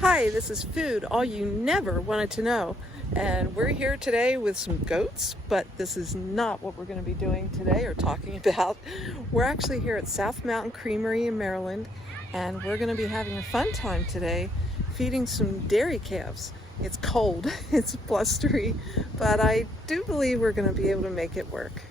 Hi, this is food, all you never wanted to know. And we're here today with some goats, but this is not what we're going to be doing today or talking about. We're actually here at South Mountain Creamery in Maryland, and we're going to be having a fun time today feeding some dairy calves. It's cold, it's blustery, but I do believe we're going to be able to make it work.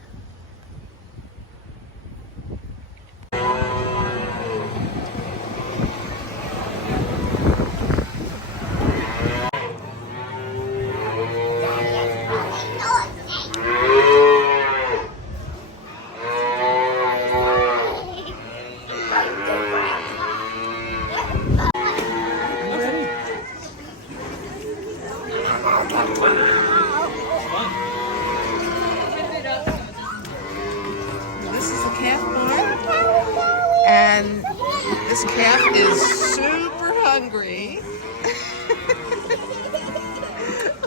This is the calf barn, and this calf is super hungry.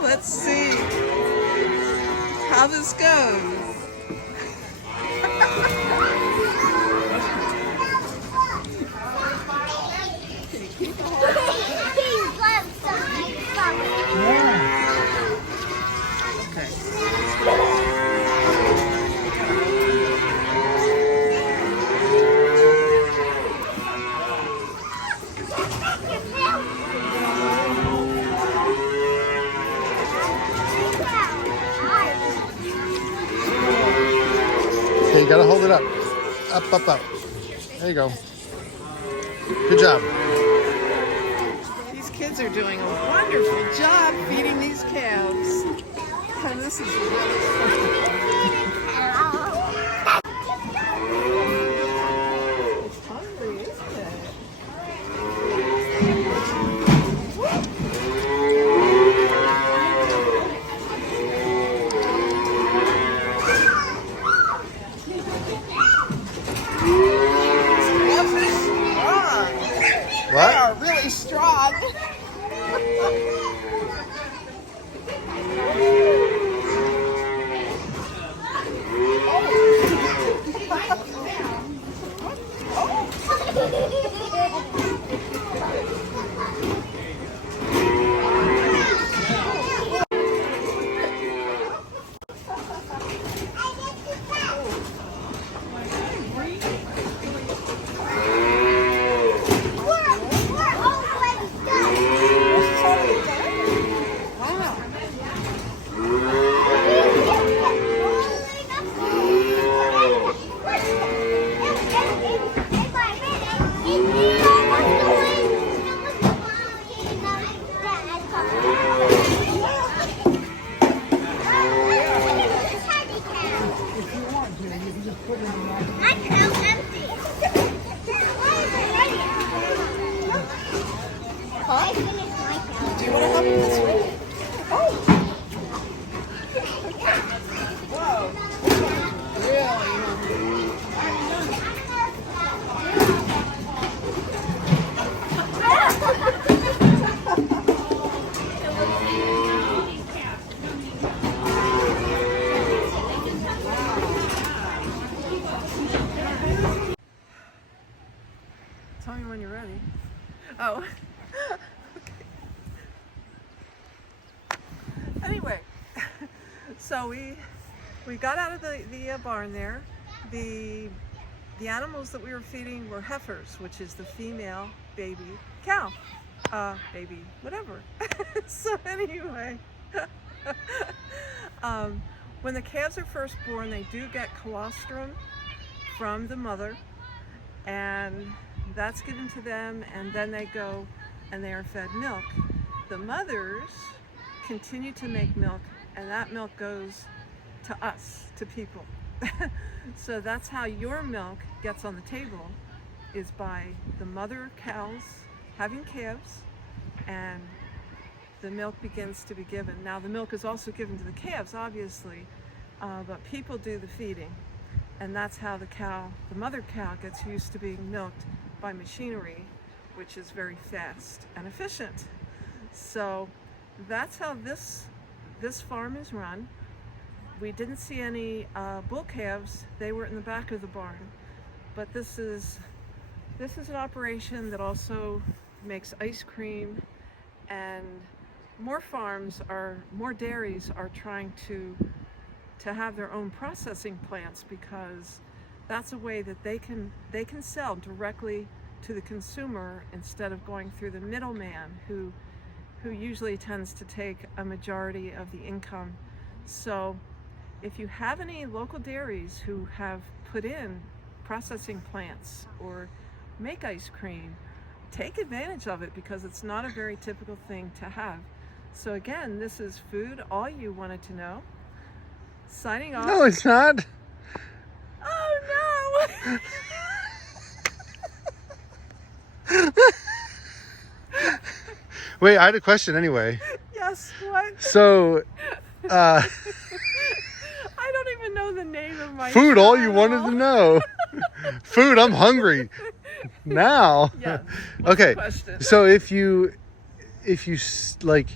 Let's see how this goes. Okay, you gotta hold it up. Up, up, up. There you go. Good job. These kids are doing a wonderful job feeding these calves. And this is really fun. It's hungry, isn't it? They What? are really strong. Do you want to help with this one? Oh! Whoa! Tell me when you're ready. Oh. Anyway, so we got out of the barn there. The animals that we were feeding were heifers, which is the female baby cow, baby whatever. So anyway, when the calves are first born, they do get colostrum from the mother, and that's given to them, and then they go and they are fed milk. The mothers continue to make milk, and that milk goes to us, to people. So that's how your milk gets on the table, is by the mother cows having calves, and the milk begins to be given. Now the milk is also given to the calves, obviously, but people do the feeding, and that's how the mother cow gets used to being milked by machinery, which is very fast and efficient. So that's how this farm is run. We didn't see any bull calves. They were in the back of the barn. But this is an operation that also makes ice cream and more dairies are trying to have their own processing plants, because that's a way that they can sell directly to the consumer instead of going through the middleman who usually tends to take a majority of the income. So if you have any local dairies who have put in processing plants or make ice cream, take advantage of it, because it's not a very typical thing to have. So again, this is Food All You Wanted to Know. Signing off. No, it's not. Oh no! Wait, I had a question anyway. Yes, what? So, I don't even know the name of my Food All You channel. Wanted to Know. Food, I'm hungry. Now. Yeah. What's Okay. the question? So if you like,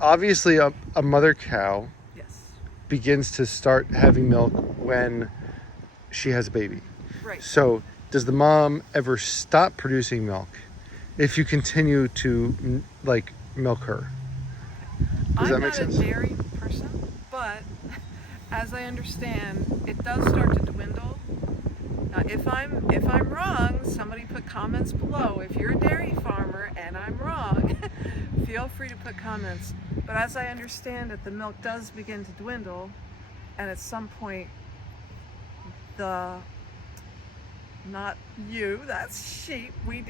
obviously a mother cow Yes. begins to start having milk when she has a baby. Right. So does the mom ever stop producing milk if you continue to like milk her? Does that I'm make sense? not a dairy person, but as I understand, it does start to dwindle. Now, if I'm wrong, somebody put comments below. If you're a dairy farmer and I'm wrong, feel free to put comments. But as I understand it, the milk does begin to dwindle, and at some point, not you, that's sheep. We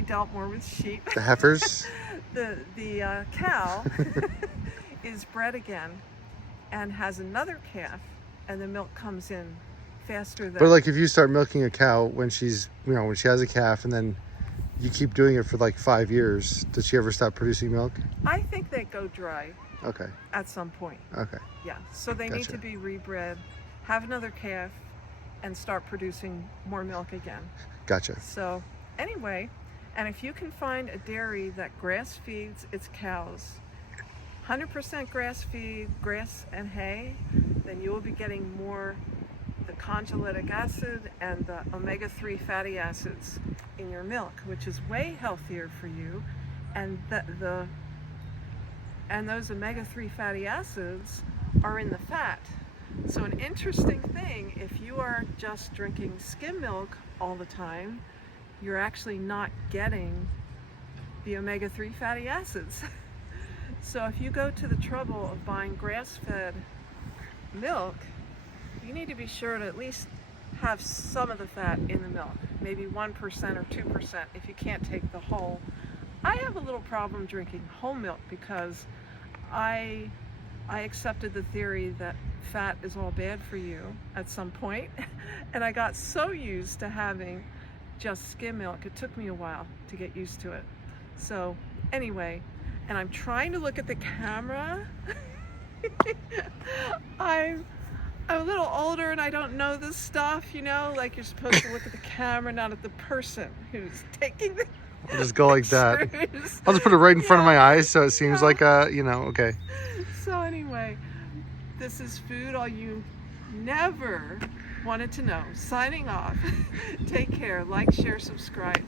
dealt more with sheep. The heifers? The cow is bred again and has another calf, and the milk comes in faster than. But like if you start milking a cow when she's, when she has a calf, and then you keep doing it for like 5 years, does she ever stop producing milk? I think they go dry Okay. at some point. Okay. Yeah. So they need Gotcha. to be rebred, have another calf, and start producing more milk again. Gotcha. So anyway, and if you can find a dairy that grass feeds its cows, 100% grass feed, grass and hay, then you will be getting more the conjulitic acid and the omega-3 fatty acids in your milk, which is way healthier for you. And those omega-3 fatty acids are in the fat. So an interesting thing, if you are just drinking skim milk all the time, you're actually not getting the omega-3 fatty acids. So if you go to the trouble of buying grass-fed milk, you need to be sure to at least have some of the fat in the milk, maybe 1% or 2% if you can't take the whole. I have a little problem drinking whole milk because I accepted the theory that fat is all bad for you at some point, and I got so used to having just skim milk. It took me a while to get used to it. So anyway, and I'm trying to look at the camera. I'm a little older and I don't know this stuff, like you're supposed to look at the camera, not at the person who's taking the I'll just go like that. pictures. I'll just put it right in front of my Yeah. eyes so it seems Yeah. like okay. So anyway, this is Food All You Never Wanted to Know. Signing off. Take care. Like, share, subscribe.